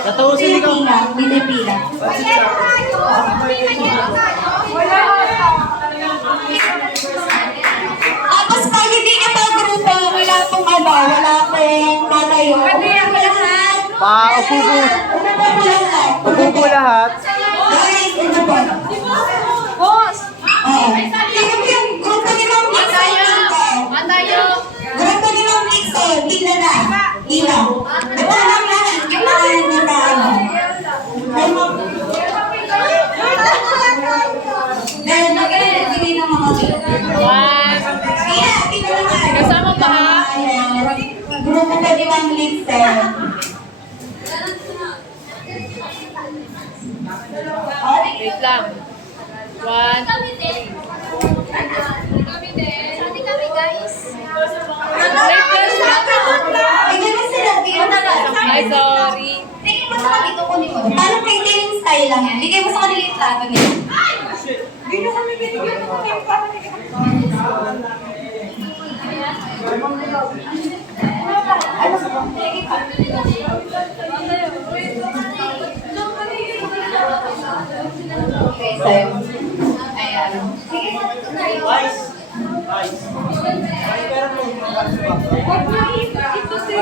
Tatawasin ikaw. Pinipila. Tapos pag hindi niya pa grupo, wala pong wala pong tatayo. Upo po lahat. Guys, ito po. Boss! Yung grupo nilang mixer dito. Grupo nilang mixer, pila na. Pila. Ito lang lahat. Yung mga nagkaano. Meron na ganun, bigay ng mga pila. Pila naman. Kasama pa ha? Grupo pa nilang mixer. Wait lang. 1, 2, 3. Bigyan mo sila, bigyan mo sila. Ay, sorry. Bigyan mo sa kanila kunin mo. Parang maintaining style lang yan. Bigyan mo sa kanila yung plato nila. Bigyan kami binigyan mo kami para ano sa ba? Okay, so, ayan. Ice. Ice. Ito si...